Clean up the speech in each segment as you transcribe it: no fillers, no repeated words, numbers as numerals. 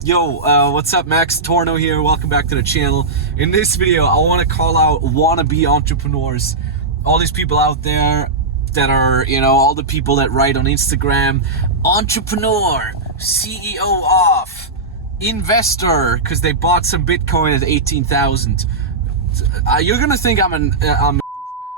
What's up, Max? Tornow here. Welcome back to the channel. In this video, I want to call out wannabe entrepreneurs. All these people out there that are, all the people that write on Instagram, entrepreneur, CEO off, investor, because they bought some Bitcoin at 18,000. You're gonna think I'm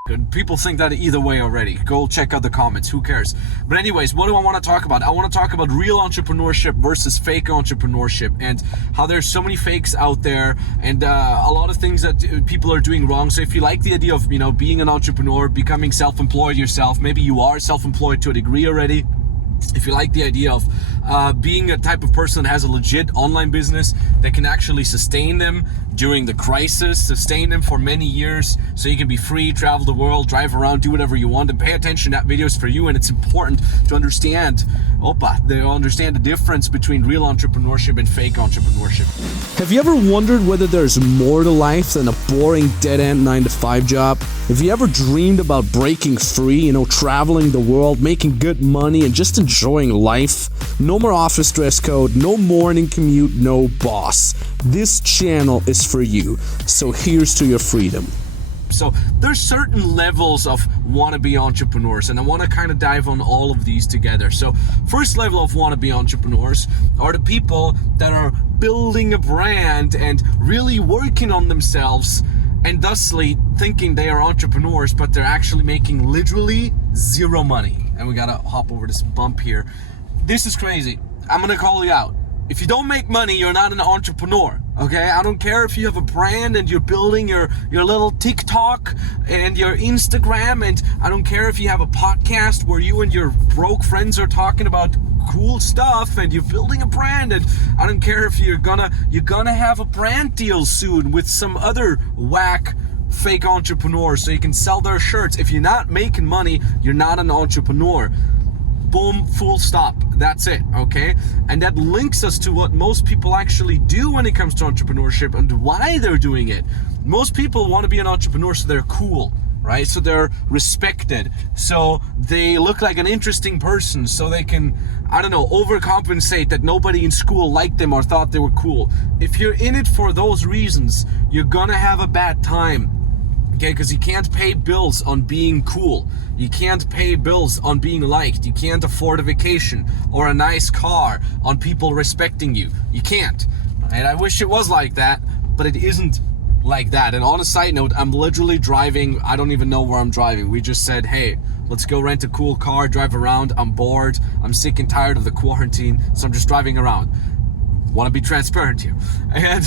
and people think that either way already. Go check out the comments, who cares? But anyways, what do I want to talk about? I want to talk about real entrepreneurship versus fake entrepreneurship, and how there's so many fakes out there, and a lot of things that people are doing wrong. So if you like the idea of being an entrepreneur, becoming self-employed yourself, maybe you are self-employed to a degree already. If you like the idea of being a type of person that has a legit online business that can actually sustain them during the crisis, sustain them for many years, so you can be free, travel the world, drive around, do whatever you want, and pay attention, that video is for you. And it's important to understand the difference between real entrepreneurship and fake entrepreneurship. Have you ever wondered whether there's more to life than a boring dead-end 9-to-5 job? Have you ever dreamed about breaking free, traveling the world, making good money, and just enjoying life? No more office dress code, no morning commute, no boss. This channel is for you, so here's to your freedom. So there's certain levels of wannabe entrepreneurs, and I want to kind of dive on all of these together. So first level of wannabe entrepreneurs are the people that are building a brand and really working on themselves, and thusly thinking they are entrepreneurs, but they're actually making literally zero money. And we gotta hop over this bump here. This is crazy. I'm gonna call you out. If you don't make money, you're not an entrepreneur, okay? I don't care if you have a brand and you're building your little TikTok and your Instagram, and I don't care if you have a podcast where you and your broke friends are talking about cool stuff and you're building a brand, and I don't care if you're gonna have a brand deal soon with some other whack fake entrepreneur so you can sell their shirts. If you're not making money, you're not an entrepreneur. Boom, full stop. That's it, okay? And that links us to what most people actually do when it comes to entrepreneurship and why they're doing it. Most people want to be an entrepreneur so they're cool, right? So they're respected. So they look like an interesting person, so they can, overcompensate that nobody in school liked them or thought they were cool. If you're in it for those reasons, you're gonna have a bad time. Okay, because you can't pay bills on being cool. You can't pay bills on being liked. You can't afford a vacation or a nice car on people respecting you. You can't. And I wish it was like that, but it isn't like that. And on a side note, I'm literally driving. I don't even know where I'm driving. We just said, hey, let's go rent a cool car, drive around. I'm bored. I'm sick and tired of the quarantine, so I'm just driving around. Want to be transparent here. And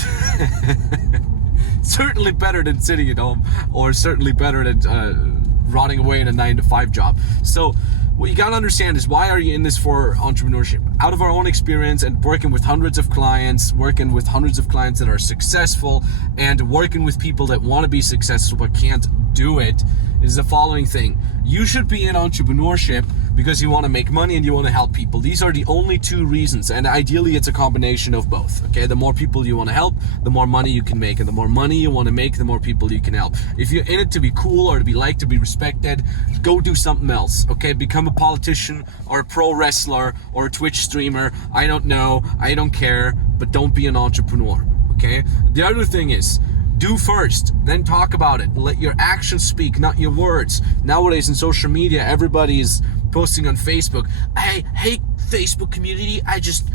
certainly better than sitting at home, or certainly better than rotting away in a 9-to-5 job. So what you gotta understand is, why are you in this for entrepreneurship? Out of our own experience and working with hundreds of clients that are successful, and working with people that want to be successful but can't do it, is the following thing. You should be in entrepreneurship because you want to make money and you want to help people. These are the only two reasons, and ideally it's a combination of both, okay? The more people you want to help, the more money you can make, and the more money you want to make, the more people you can help. If you're in it to be cool or to be liked, to be respected, go do something else, okay? Become a politician or a pro wrestler or a Twitch streamer. I don't know, I don't care, but don't be an entrepreneur, okay? The other thing is, do first, then talk about it. Let your actions speak, not your words. Nowadays in social media, everybody is posting on Facebook. Hey, Facebook community, I just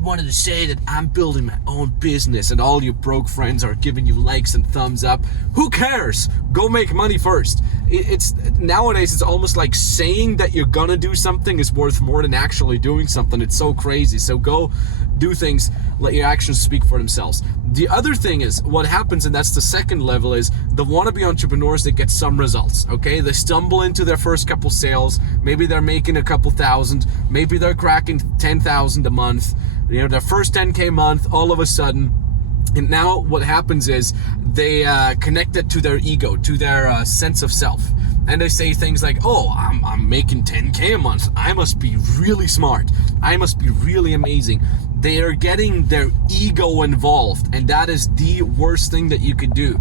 wanted to say that I'm building my own business, and all your broke friends are giving you likes and thumbs up. Who cares? Go make money first. Nowadays it's almost like saying that you're gonna do something is worth more than actually doing something. It's so crazy. So go do things, let your actions speak for themselves. The other thing is, what happens, and that's the second level, is the wannabe entrepreneurs that get some results, okay? They stumble into their first couple sales, maybe they're making a couple thousand, maybe they're cracking 10,000 a month, their first 10K month, all of a sudden. And now what happens is they connect it to their ego, to their sense of self. And they say things like, oh, I'm making 10K a month. I must be really smart. I must be really amazing. They are getting their ego involved, and that is the worst thing that you could do.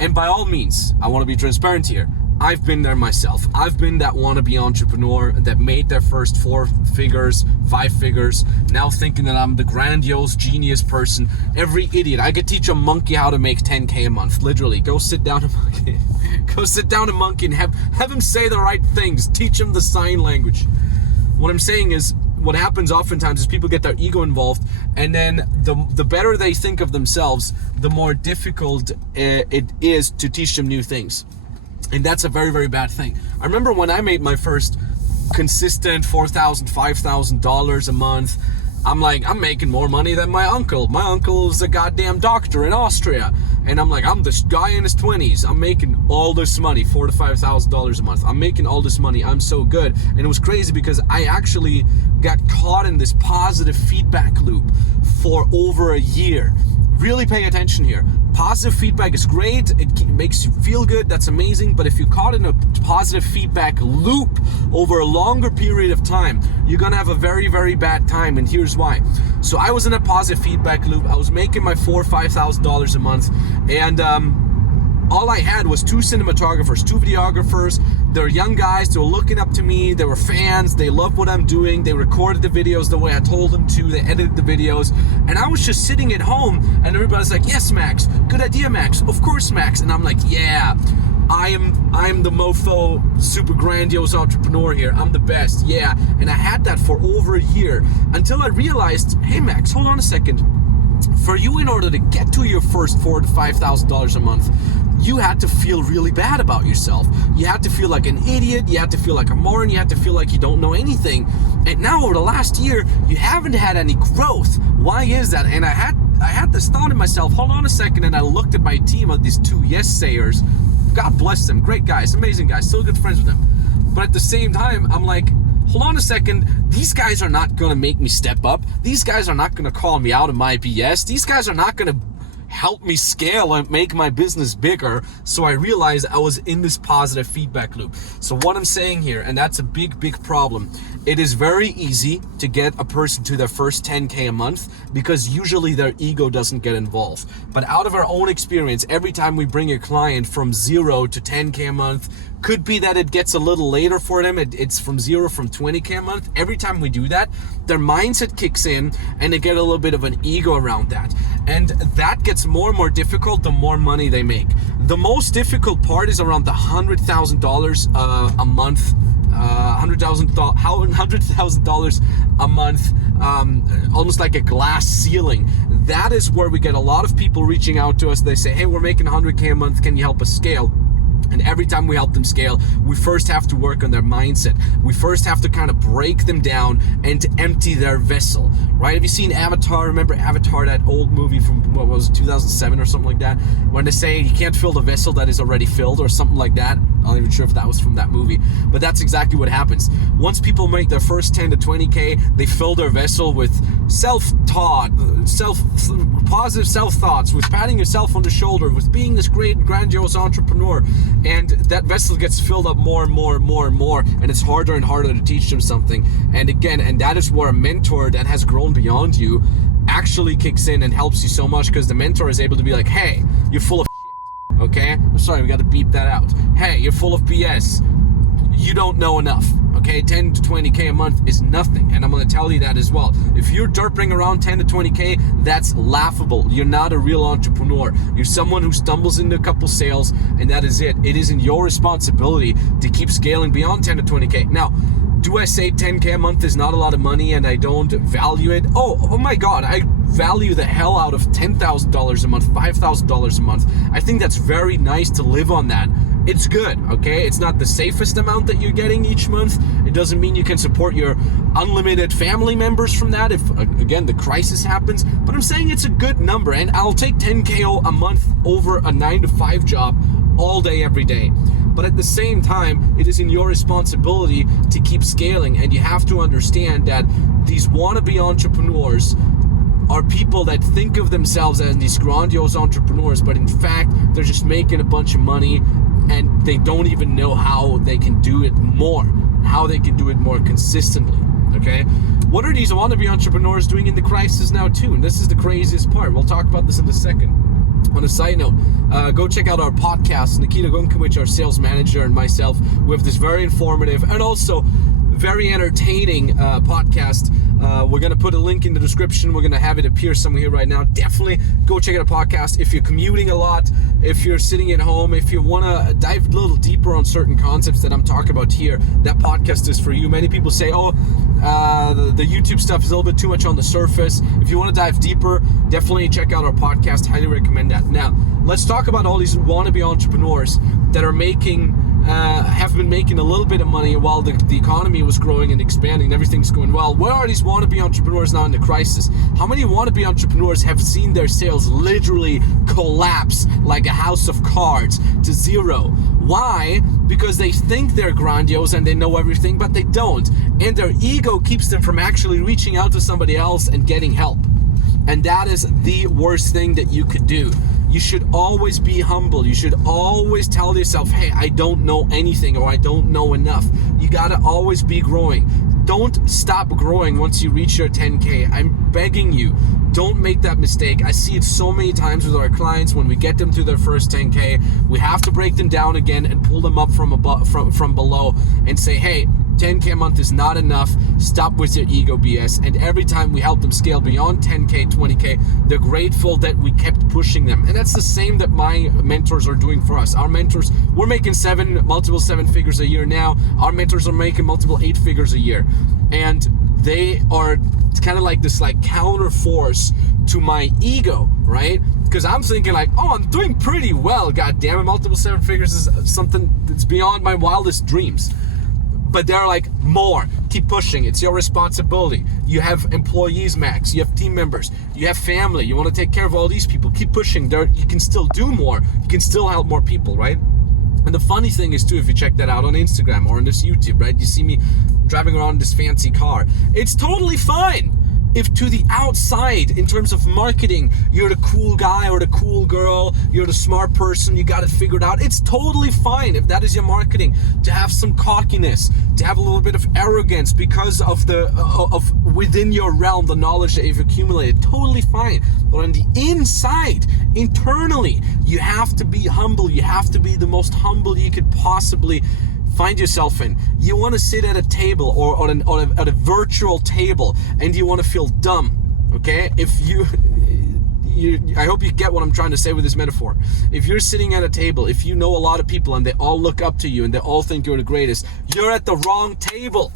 And by all means, I want to be transparent here, I've been there myself. I've been that wannabe entrepreneur that made their first 4 figures, 5 figures, now thinking that I'm the grandiose genius person. Every idiot. I could teach a monkey how to make 10K a month. Literally. Go sit down a monkey. Go sit down a monkey and have him say the right things. Teach him the sign language. What I'm saying is, what happens oftentimes is people get their ego involved, and then the better they think of themselves, the more difficult it is to teach them new things. And that's a very, very bad thing. I remember when I made my first consistent $4,000, $5,000 a month, I'm like, I'm making more money than my uncle. My uncle is a goddamn doctor in Austria. And I'm like, I'm this guy in his 20s. I'm making all this money, $4,000 to $5,000 a month. I'm making all this money. I'm so good. And it was crazy because I actually got caught in this positive feedback loop for over a year. Really pay attention here. Positive feedback is great. It makes you feel good. That's amazing. But if you're caught in a positive feedback loop over a longer period of time, you're going to have a very, very bad time. And here's why. So I was in a positive feedback loop. I was making my $4,000 or $5,000 a month. And all I had was 2 cinematographers, 2 videographers. They're young guys. They were looking up to me. They were fans. They loved what I'm doing. They recorded the videos the way I told them to. They edited the videos. And I was just sitting at home, and everybody's like, yes, Max. Good idea, Max. Of course, Max. And I'm like, yeah, I am the mofo, super grandiose entrepreneur here. I'm the best. Yeah. And I had that for over a year until I realized, hey, Max, hold on a second. For you, in order to get to your first $4,000 to $5,000 a month, you had to feel really bad about yourself. You had to feel like an idiot. You had to feel like a moron. You had to feel like you don't know anything. And now over the last year, you haven't had any growth. Why is that? And I had this thought in myself, hold on a second, and I looked at my team of these 2 yes-sayers. God bless them. Great guys, amazing guys, still good friends with them. But at the same time, I'm like, hold on a second, these guys are not going to make me step up. These guys are not going to call me out of my BS. These guys are not going to help me scale and make my business bigger. So I realized I was in this positive feedback loop. So what I'm saying here, and that's a big, big problem, it is very easy to get a person to their first 10K a month because usually their ego doesn't get involved. But out of our own experience, every time we bring a client from 0 to 10K a month, could be that it gets a little later for them. It's from 0 from 20K a month. Every time we do that, their mindset kicks in and they get a little bit of an ego around that. And that gets more and more difficult the more money they make. The most difficult part is around the $100,000 a month, $100,000 a month, almost like a glass ceiling. That is where we get a lot of people reaching out to us. They say, hey, we're making 100K a month. Can you help us scale? And every time we help them scale, we first have to work on their mindset. We first have to kind of break them down and to empty their vessel, right? Have you seen Avatar? Remember Avatar, that old movie from, what was it, 2007 or something like that? When they say you can't fill the vessel that is already filled or something like that. I'm not even sure if that was from that movie, but that's exactly what happens. Once people make their first 10 to 20K, they fill their vessel with self-taught, positive self-thoughts, with patting yourself on the shoulder, with being this great, grandiose entrepreneur. And that vessel gets filled up more and more and more and more, and it's harder and harder to teach them something. And again, and that is where a mentor that has grown beyond you actually kicks in and helps you so much, because the mentor is able to be like, hey, you're full of shit, okay? I'm sorry, we got to beep that out. Hey, you're full of BS. You don't know enough, okay? 10 to 20K a month is nothing, and I'm going to tell you that as well. If you're derping around 10 to 20K, that's laughable. You're not a real entrepreneur. You're someone who stumbles into a couple sales, and that is it. It isn't your responsibility to keep scaling beyond 10 to 20K. Now, do I say 10K a month is not a lot of money and I don't value it? Oh my God, I value the hell out of $10,000 a month, $5,000 a month. I think that's very nice to live on that. It's good, okay? It's not the safest amount that you're getting each month. It doesn't mean you can support your unlimited family members from that if, again, the crisis happens. But I'm saying it's a good number, and I'll take 10K a month over a 9-to-5 job all day, every day. But at the same time, it is in your responsibility to keep scaling, and you have to understand that these wannabe entrepreneurs are people that think of themselves as these grandiose entrepreneurs, but in fact, they're just making a bunch of money and they don't even know how they can do it more, how they can do it more consistently, okay? What are these wannabe entrepreneurs doing in the crisis now too? And this is the craziest part. We'll talk about this in a second. On a side note, go check out our podcast. Nikita Gunkovic, our sales manager, and myself, we have this very informative and also very entertaining podcast. We're going to put a link in the description. We're going to have it appear somewhere here right now. Definitely go check out a podcast. If you're commuting a lot, if you're sitting at home, if you want to dive a little deeper on certain concepts that I'm talking about here, that podcast is for you. Many people say, the YouTube stuff is a little bit too much on the surface. If you want to dive deeper, definitely check out our podcast. Highly recommend that. Now, let's talk about all these wannabe entrepreneurs that are have been making a little bit of money while the economy was growing and expanding and everything's going well. Where are these wannabe entrepreneurs now in the crisis? How many wannabe entrepreneurs have seen their sales literally collapse like a house of cards to zero? Why? Because they think they're grandiose and they know everything, but they don't. And their ego keeps them from actually reaching out to somebody else and getting help. And that is the worst thing that you could do. You should always be humble. You should always tell yourself, hey, I don't know anything, or I don't know enough. You gotta always be growing. Don't stop growing once you reach your 10K. I'm begging you, don't make that mistake. I see it so many times with our clients. When we get them to their first 10K, we have to break them down again and pull them up from below and say, hey, 10K a month is not enough. Stop with your ego BS. And every time we help them scale beyond 10K, 20K, they're grateful that we kept pushing them. And that's the same that my mentors are doing for us. Our mentors, we're making multiple seven figures a year now. Our mentors are making multiple 8 figures a year. And they are kind of like this counter force to my ego, right? Because I'm thinking I'm doing pretty well. God damn it, multiple 7 figures is something that's beyond my wildest dreams. But they're like, more, keep pushing. It's your responsibility. You have employees, Max. You have team members. You have family. You want to take care of all these people. Keep pushing. You can still do more. You can still help more people, right? And the funny thing is too, if you check that out on Instagram or on this YouTube, right? You see me driving around in this fancy car. It's totally fine. If to the outside, in terms of marketing, you're the cool guy or the cool girl, you're the smart person, you got it figured out, it's totally fine if that is your marketing, to have some cockiness, to have a little bit of arrogance because of within your realm, the knowledge that you've accumulated, totally fine. But on the inside, internally, you have to be humble. You have to be the most humble you could possibly find yourself in. You want to sit at a table or at a virtual table and you want to feel dumb, okay? I hope you get what I'm trying to say with this metaphor. If you're sitting at a table, if you know a lot of people and they all look up to you and they all think you're the greatest, you're at the wrong table.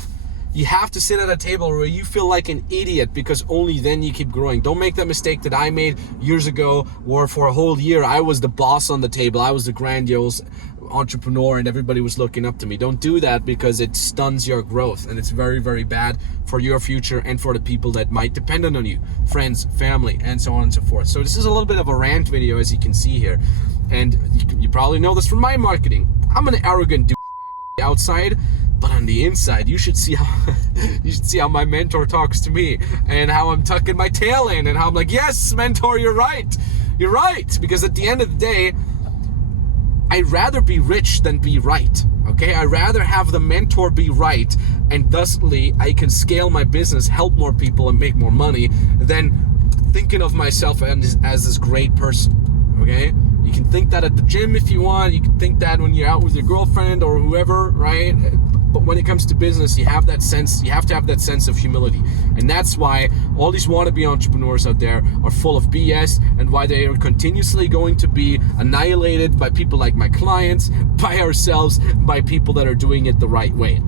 You have to sit at a table where you feel like an idiot, because only then you keep growing. Don't make that mistake that I made years ago, where for a whole year I was the boss on the table. I was the grandiose entrepreneur and everybody was looking up to me. Don't do that, because it stuns your growth and it's very, very bad for your future and for the people that might depend on you, friends, family, and so on and so forth. So this is a little bit of a rant video, as you can see here, and you probably know this from my marketing. I'm an arrogant dude on the outside, but on the inside, you should see how my mentor talks to me and how I'm tucking my tail in and how I'm like, yes, mentor, you're right, because at the end of the day, I'd rather be rich than be right, okay? I'd rather have the mentor be right, and thusly I can scale my business, help more people, and make more money, than thinking of myself as this great person, okay? You can think that at the gym if you want. You can think that when you're out with your girlfriend or whoever, right? But when it comes to business, you have to have that sense of humility. And that's why all these wannabe entrepreneurs out there are full of BS, and why they are continuously going to be annihilated by people like my clients, by ourselves, by people that are doing it the right way.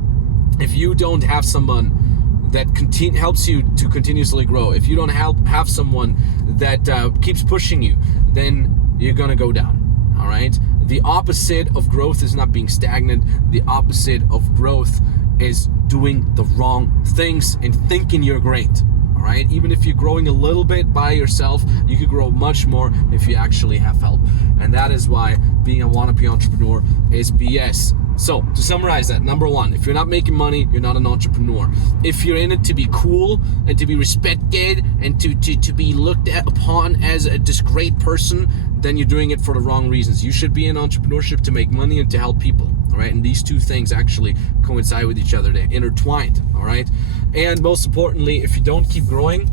If you don't have someone that helps you to continuously grow, if you don't have someone that keeps pushing you, then you're gonna go down, all right? The opposite of growth is not being stagnant. The opposite of growth is doing the wrong things and thinking you're great, all right? Even if you're growing a little bit by yourself, you could grow much more if you actually have help. And that is why being a wannabe entrepreneur is BS. So, to summarize that, number one, if you're not making money, you're not an entrepreneur. If you're in it to be cool and to be respected and to be looked upon as this great person, then you're doing it for the wrong reasons. You should be in entrepreneurship to make money and to help people, all right? And these two things actually coincide with each other. They're intertwined, all right? And most importantly, if you don't keep growing,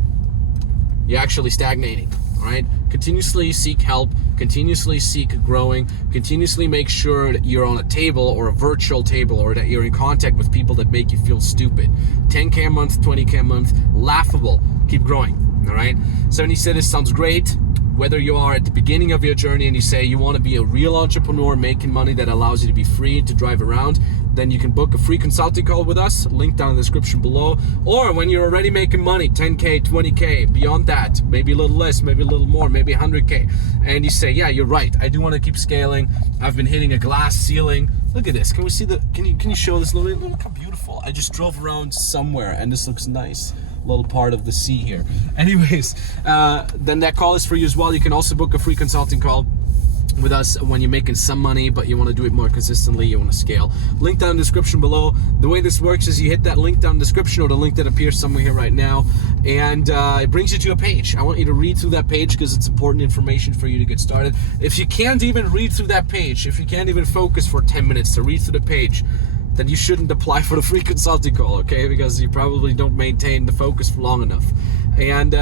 you're actually stagnating, All right, continuously seek help, continuously seek growing, continuously make sure that you're on a table or a virtual table, or that you're in contact with people that make you feel stupid. 10K a month, 20K a month, laughable. Keep growing. All right. So when you say this sounds great, whether you are at the beginning of your journey and you say you want to be a real entrepreneur making money that allows you to be free to drive around, then you can book a free consulting call with us, link down in the description below. Or when you're already making money, 10K, 20K, beyond that, maybe a little less, maybe a little more, maybe 100K, and you say, yeah, you're right, I do want to keep scaling, I've been hitting a glass ceiling. Look at this. Can we see the, can you show this a little bit? Look how beautiful. I just drove around somewhere and this looks nice. Little part of the sea here. Anyways, then that call is for you as well. You can also book a free consulting call with us when you're making some money but you want to do it more consistently, you want to scale. Link down in the description below. The way this works is you hit that link down in the description, or the link that appears somewhere here right now, and it brings you to a page. I want you to read through that page because it's important information for you to get started. If you can't even read through that page, if you can't even focus for 10 minutes to read through the page, then you shouldn't apply for the free consulting call, okay? Because you probably don't maintain the focus for long enough. And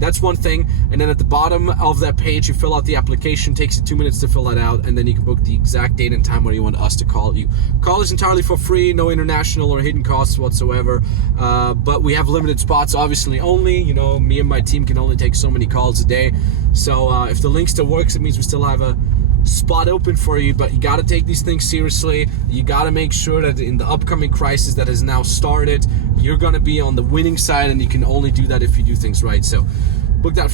that's one thing. And then at the bottom of that page, you fill out the application. Takes you 2 minutes to fill that out, and then you can book the exact date and time where you want us to call you. Call is entirely for free, no international or hidden costs whatsoever. But we have limited spots, obviously only. You know, me and my team can only take so many calls a day. So if the link still works, it means we still have a spot open for you, but you got to take these things seriously. You got to make sure that in the upcoming crisis that has now started, you're going to be on the winning side, and you can only do that if you do things right. So book that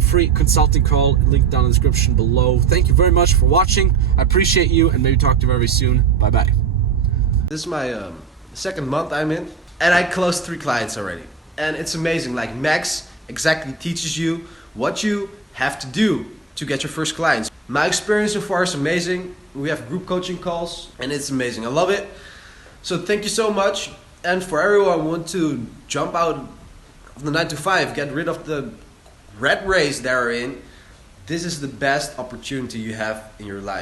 free consulting call, link down in the description below. Thank you very much for watching. I appreciate you, and maybe talk to you very soon. Bye bye. This is my second month I'm in, and I closed 3 clients already, and it's amazing. Like, Max exactly teaches you what you have to do to get your first clients. My experience so far is amazing. We have group coaching calls and it's amazing. I love it. So thank you so much. And for everyone who want to jump out of the 9 to 5, get rid of the rat race they're in, this is the best opportunity you have in your life.